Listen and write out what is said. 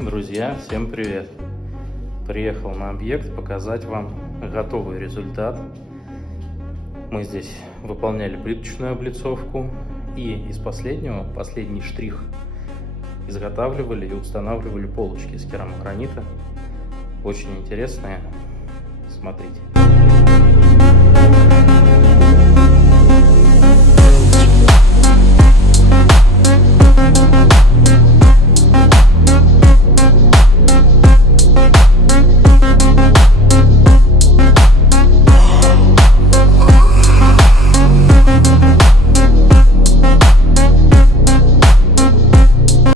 Друзья, всем привет! Приехал на объект показать вам готовый результат. Мы здесь выполняли плиточную облицовку и из последний штрих, изготавливали и устанавливали полочки из керамогранита. Очень интересные. Смотрите.